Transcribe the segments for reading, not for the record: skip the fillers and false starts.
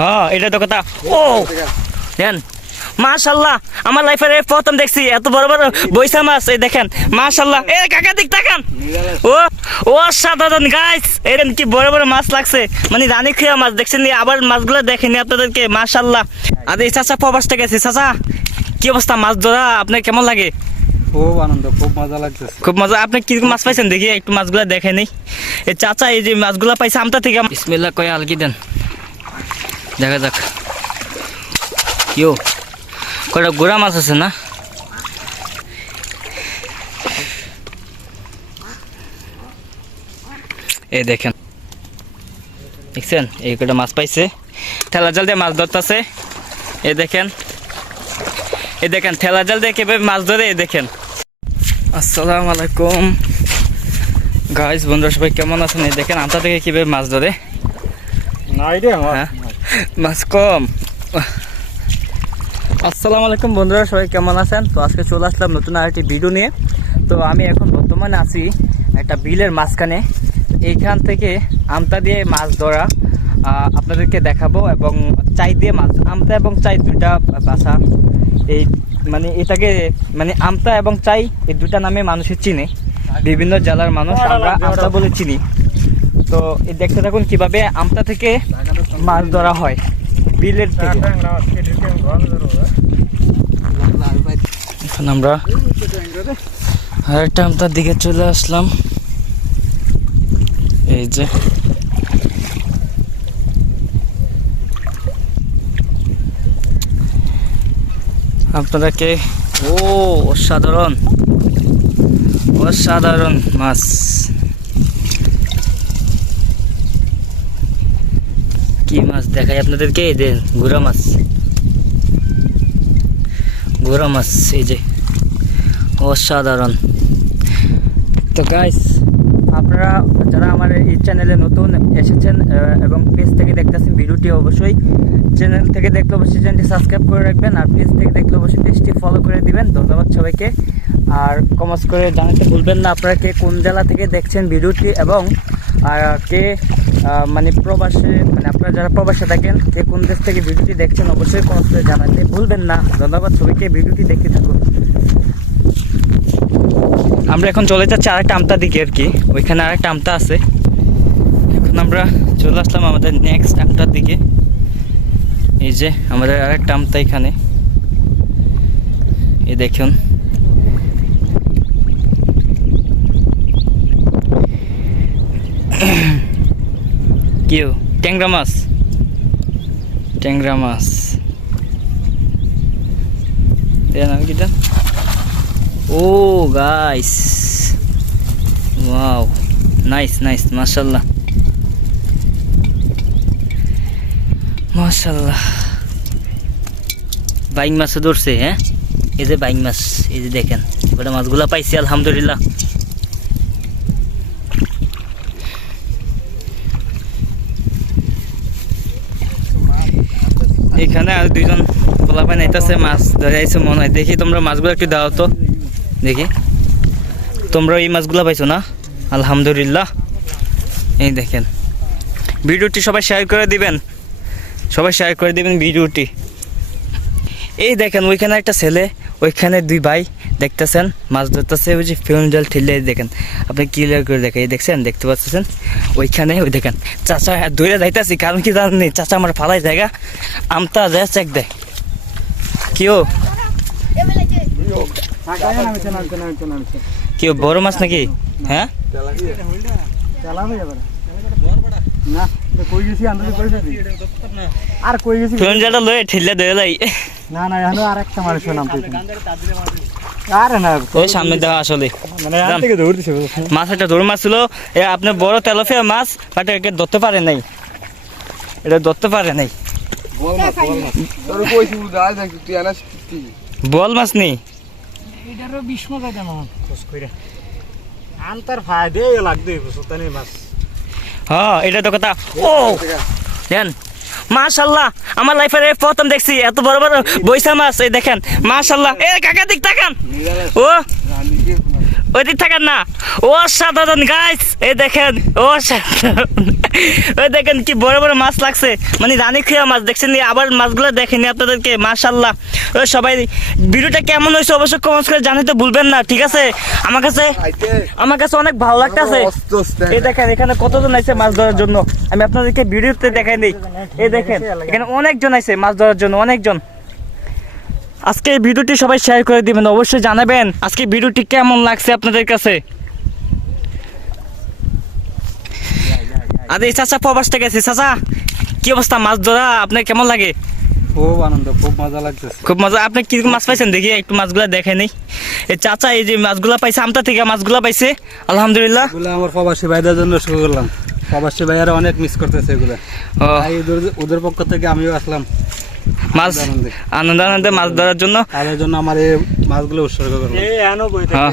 হ্যাঁ এটা তো কথা। ও দেন মাশাআল্লাহ, আমার লাইফের প্রথম দেখছি এত বড় বড় বৈশা মাছ। এই দেখেন মাশাআল্লাহ, এ কাকা দিক তাকান। ও ও সাধারণ গাইস, এরেন কি বড় বড় মাছ লাগছে, মানে রানী খেয়া মাছ দেখছেন। আবার মাছগুলো দেখেনি আপনাদেরকে মাশাআল্লাহ। আর এই চাচা প্রবাস থেকে গেছে। চাচা কি অবস্থা, মাছ ধরা আপনার কেমন লাগে? খুব আনন্দ, খুব মজা লাগছে, খুব মজা। আপনি কি মাছ পাইছেন দেখি একটু মাছগুলো দেখে নেই। এই চাচা এই যে মাছগুলো পাইছে আমতা থেকে, বিসমিল্লাহ কয়ে আলকি দেন, দেখা যাক। কিও কয়টা গোড়া মাছ আছে না? এই দেখেন, দেখছেন এই কয়টা মাছ পাইছে, ঠেলা জাল দিয়ে মাছ ধরতেছে। এই দেখেন, এই দেখেন ঠেলা জাল দিয়ে কিভাবে মাছ ধরে। এই দেখেন। আসসালামু আলাইকুম গাইস, বন্ধুরা সবাই কেমন আছেন? এই দেখেন আমতা থেকে কিভাবে মাছ ধরে। মাছ কম। আসসালামু আলাইকুম বন্ধুরা, সবাই কেমন আছেন? তো আজকে চলে আসলাম নতুন আরেকটি ভিডিও নিয়ে। তো আমি এখন বর্তমানে আছি একটা বিলের মাঝখানে। এইখান থেকে আমতা দিয়ে মাছ ধরা আপনাদেরকে দেখাবো, এবং চাই দিয়ে মাছ, আমতা এবং চাই দুইটা বাসা। এই মানে এটাকে মানে আমতা এবং চাই এই দুটা নামে মানুষের চিনে, বিভিন্ন জেলার মানুষ, আমরা আমতা বলে চিনি। তো এই দেখতে থাকুন কিভাবে আমতা থেকে মাছ ধরা হয় বিলের থেকে। এখন আমরা আরেকটা আমতার দিকে চলে আসলাম। এই যে আপনাদেরকে, ও অসাধারণ অসাধারণ মাছ। কি মাছ দেখাই আপনাদেরকে, এই যে গুড়া মাছ, গুড়া মাছ, এই যে অসাধারণ। তো গাইস, আপনারা যারা আমার এই চ্যানেলে নতুন এসেছেন এবং পেজ থেকে দেখতেছেন ভিডিওটি, অবশ্যই চ্যানেল থেকে দেখলে অবশ্যই চ্যানেলটি সাবস্ক্রাইব করে রাখবেন, আর পেজ থেকে দেখলে অবশ্যই পেজটি ফলো করে দিবেন। ধন্যবাদ সবাইকে। আর কমেন্টস করে জানাতে ভুলবেন না আপনারা কে কোন জেলা থেকে দেখছেন ভিডিওটি, এবং কে মানে প্রবাসে, মানে আপনারা যারা প্রবাসে থাকেন কে কোন দেশ থেকে ভিডিওটি দেখছেন অবশ্যই কমেন্টস করে জানাতে ভুলবেন না। ধন্যবাদ সবাইকে, ভিডিওটি দেখতে থাকুন। আমরা এখন চলে যাচ্ছি আরেকটা আমতার দিকে আর কি, ওইখানে আরেকটা আমতা আছে। এখন আমরা চলে আসলাম আমাদের নেক্সট আমতার দিকে। এই যে আমাদের আরেকটা আমতা এখানে, এই দেখুন। কেউ ট্যাংরা মাছ, ট্যাংরা মাছ দেন আমি কি দেন। ও গাইস, ওয়াও, নাইস নাইস, মাশাআল্লাহ মাশাআল্লাহ। বাইং মাছও ধরছে। হ্যাঁ, এই যে বাইং মাছ, এই যে দেখেন ওটা মাছগুলা পাইছি আলহামদুলিল্লাহ। এখানে আর দুইজন পোলাপাই নাইতেছে, মাছ ধরে আইছে মনে হয়। দেখি তোমরা মাছগুলো একটু দাও তো দেখি। তোমরা এই মাছগুলো পাইছো না? আলহামদুলিল্লাহ। এই দেখেন, ভিডিওটি সবাই শেয়ার করে দিবেন, সবাই শেয়ার করে দিবেন ভিডিওটি। এই দেখেন ওইখানে একটা ছেলে, ওইখানে দুই ভাই দেখতেছেন মাছ ধরতেছে, ওই যে ফিউন জাল ঠেলে দেখেন, আপনি ক্লিয়ার করে দেখেন। এই দেখছেন, দেখতে পাচ্ছেন ওইখানে, ওই দেখেন চাচা দৌড়ে যাইতেছি, কারণ কি জানেন, চাচা আমার ফালাই জায়গা আমতা যায় চেক দেয়। কেউ কেউ বড় মাছ নাকি? হ্যাঁ, ফিউন জালটা লয়ে ঠেলে দেয় লাই। না না, এখনো আরেকটা মানুষ নাম সামনে দেখা আসলে মাছ, একটা ধরে মাছ ছিল আপনার বড় তেলাপিয়া মাছ, বাট একে ধরতে পারে নাই, এটা ধরতে পারে নাই। বল মাছ নেই, হ্যাঁ এটা তো কথা। ও দেন মাশাআল্লাহ, আমার লাইফের প্রথম দেখছি এত বড় বড় বৈশা মাছ। এই দেখেন মাশাআল্লাহ, এ কাকা দিক তাকান। ও ওই দিক থাকেন না, অসাধারণ গাইস। এই দেখেন অসাধারণ, ওই দেখেন কি বড় বড় মাছ লাগছে, মানে রানী খেয়া মাছ দেখছেন। আবার মাছগুলো দেখেনি আপনাদেরকে, মাশাল্লাহ। ওই সবাই ভিডিওটা কেমন হয়েছে অবশ্যই কমেন্ট করে জানাতে ভুলবেন না, ঠিক আছে? আমার কাছে অনেক ভালো লাগতেছে। এই দেখেন এখানে কতজন আইছে মাছ ধরার জন্য, আমি আপনাদেরকে ভিডিওতে দেখাই দিই। এই দেখেন এখানে অনেকজন আইছে মাছ ধরার জন্য, অনেকজন। আজকে এই ভিডিওটি সবাই শেয়ার করে দিবেন, অবশ্যই জানাবেন আজকে ভিডিওটি কেমন লাগছে আপনাদের কাছে। আরে চাচা প্রবাস থেকে গেছে, চাচা কি অবস্থা, মাছ ধরা আপনার কেমন লাগে? খুব আনন্দ, খুব মজা লাগতেছে। খুব মজা। আপনি কিরকম মাছ পাইছেন দেখি একটু মাছগুলা দেখে নেই। এই চাচা এই যে মাছগুলা পাইছে, আমতা থেকে মাছগুলা পাইছে, আলহামদুলিল্লাহ। এগুলো আমার প্রবাসী ভাইদের জন্য শুরু করলাম, প্রবাসী ভাইয়ারা অনেক মিস করতেছে এগুলো। ও তাই ওদের পক্ষ থেকে আমিও আসলাম মাছ আনন্দে মাছ ধরার জন্য, তাদের জন্য আমার এই মাছগুলো উৎসর্গ করলাম। হ্যাঁ,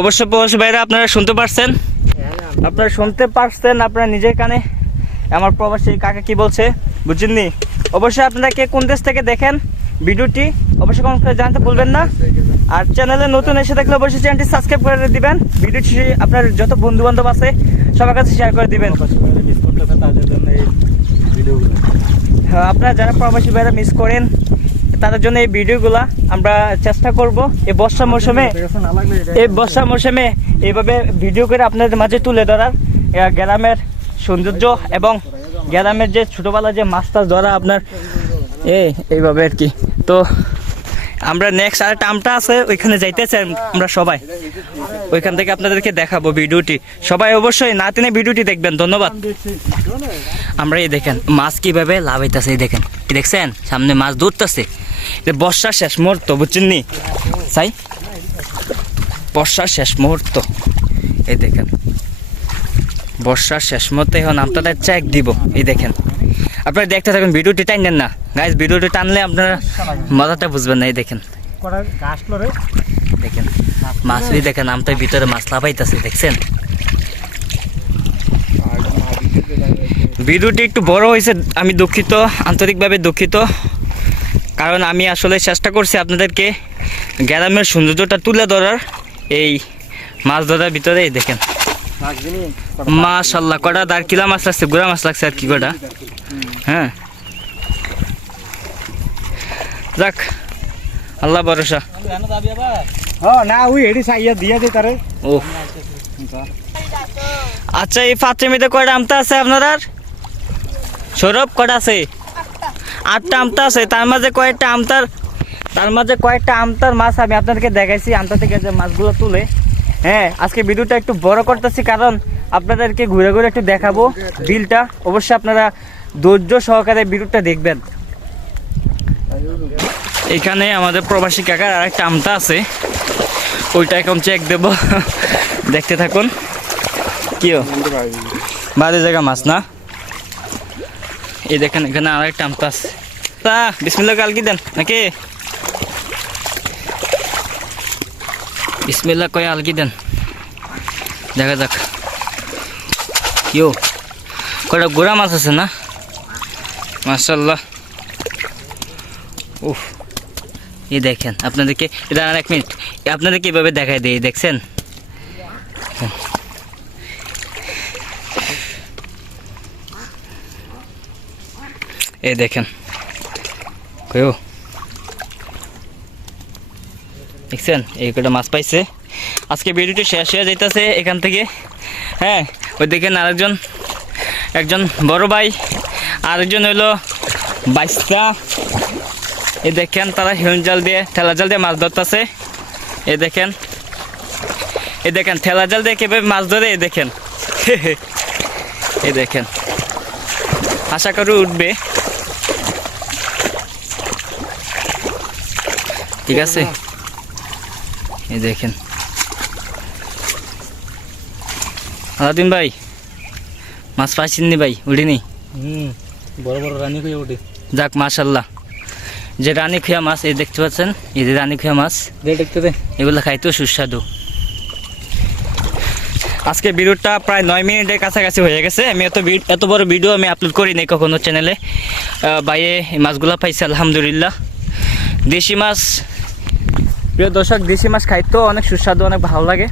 অবশ্যই প্রবাসী ভাইরা আপনারা শুনতে পারছেন, আপনারা নিজের কানে আমার প্রবাসী কাকা কি বলছে, বুঝছেননি? অবশ্যই আপনারা কে কোন দেশ থেকে দেখেন ভিডিওটি অবশ্যই কমেন্ট করে জানাতে ভুলবেন না। আর চ্যানেলে নতুন এসে থাকলে অবশ্যই চ্যানেলটি সাবস্ক্রাইব করে দিবেন, ভিডিওটি আপনার যত বন্ধু বান্ধব আছে সবার কাছে শেয়ার করে দিবেন। মিস করতেছে তাদের জন্য এই ভিডিওগুলো। হ্যাঁ, আপনারা যারা প্রবাসী ভাইরা মিস করেন তাদের জন্য এই ভিডিওগুলা আমরা চেষ্টা করব এই বর্ষা মৌসুমে এইভাবে ভিডিও করে আপনাদের মাঝে তুলে ধরার, গ্রামের সৌন্দর্য এবং গ্রামের যে ছোটোবেলা যে মাছ টাছ ধরা আপনার এইভাবে আর কি। তো আমরা নেক্সট আরেকটা আমটা আছে ওইখানে যাইতেছি আমরা সবাই, ওইখান থেকে আপনাদেরকে দেখাবো ভিডিওটি। সবাই অবশ্যই না টেনে ভিডিওটি দেখবেন, ধন্যবাদ। আমরা এই দেখেন মাছ কিভাবে লাভাইতেছে, এই দেখেন কি দেখছেন, সামনে মাছ ধরতেছে। বর্ষার শেষ মুহূর্ত, বুঝছেন নি সাই, বর্ষার শেষ মুহূর্ত। এই দেখেন বর্ষার শেষ মুহূর্তে এখন আমটা চেক দিব। এই দেখেন আপনারা দেখতে থাকুন, ভিডিওটি টাইনেন না গাইজ, ভিডিওটি টানলে আপনারা মজাটা বুঝবেন না। এই দেখেন দেখেন মাছই দেখেন, আমটার ভিতরে মাছ লাভাইতেছে, দেখছেন? ভিডিওটি একটু বড় হয়েছে, আমি দুঃখিত, আন্তরিকভাবে দুঃখিত, কারণ আমি আসলে চেষ্টা করছি আপনাদেরকে গ্রামের সৌন্দর্যটা তুলে ধরার এই মাছ ধরার ভিতরে। এই দেখেন মাশাল্লাহ কটা দাঁড়কিলা মাছ লাগছে, গুড়া মাছ লাগছে আর কি কটা। হ্যাঁ যাক, আল্লাহ ভরসা। ও আচ্ছা, এই ফাতেমিতে কয়টা আমতা আছে আপনার? সৌরভ কটা আছে? 8টা আমতা আছে। তার মাঝে কয়েকটা আমতার মাছ আমি আপনাদেরকে দেখাইছি, আমতা থেকে যে মাছগুলো তুলে। হ্যাঁ, আজকে ভিডিওটা একটু বড় করতেছি কারণ আপনাদেরকে ঘুরে ঘুরে একটু দেখাবো বিলটা। অবশ্যই আপনারা ধৈর্য সহকারে ভিডিওটা দেখবেন। এখানে আমাদের প্রবাসী কাকার আরেকটা আমতা আছে, ওইটা এখন চেক দেব, দেখতে থাকুন। কিও বাদে জায়গা মাছ না, এই দেখেন এখানে আরেকটা আমতা আছে। তা বিসমিল্লাহ কালকে দেন নাকি, বিসমিল্লাহ কয়ে আলকি দেন, দেখা যাক। কিও কয়টা গোড়া মাছ আছে না, মাশাল্লাহ। উফ, এই দেখেন আপনাদেরকে, এটা আর 1 মিনিট আপনাদেরকে এভাবে দেখাই দিই, দেখছেন? এই দেখেন কয়ো দেখছেন, এই কটা মাছ পাইছে। আজকে ভিডিওটি শেষ হয়ে যাইতেছে এখান থেকে। হ্যাঁ, ওই দেখেন একজন বড় ভাই, আরেকজন হইলো বাইস্তা। এই দেখেন তারা ঠেলা জাল দিয়ে মাছ ধরতেছে। এই দেখেন ঠেলা জাল দিয়ে কিভাবে মাছ ধরে, এই দেখেন এই দেখেন, আশা করি উঠবে, ঠিক আছে? এই দেখেন আলাদিন ভাই মাছ পাইছেননি ভাই, উঠিনি? বড় বড় রানী হয়ে ওঠে। যাক মাশাল্লাহ, যে রানী খুয়া মাছ এই দেখতে পাচ্ছেন, এই যে রানী খুয়া মাছ, এগুলো খাইতেও সুস্বাদু। আজকে ভিডিওটা প্রায় 9 মিনিটের কাছাকাছি হয়ে গেছে। আমি এত বড় ভিডিও আমি আপলোড করি নাই কখনো চ্যানেলে। বাইরে মাছগুলো পাইছি আলহামদুলিল্লাহ। দেশি মাছ, প্রিয় দর্শক, দেশি মাছ খাইতেও অনেক সুস্বাদু, অনেক ভালো লাগে।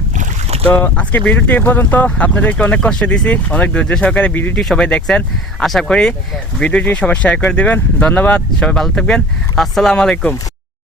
তো আজকে ভিডিওটি এই পর্যন্ত, আপনাদেরকে অনেক কষ্ট দিয়েছি, অনেক ধৈর্য সহকারে ভিডিওটি সবাই দেখছেন। আশা করি ভিডিওটি সবাই শেয়ার করে দিবেন। ধন্যবাদ, সবাই ভালো থাকবেন। আসসালামু আলাইকুম।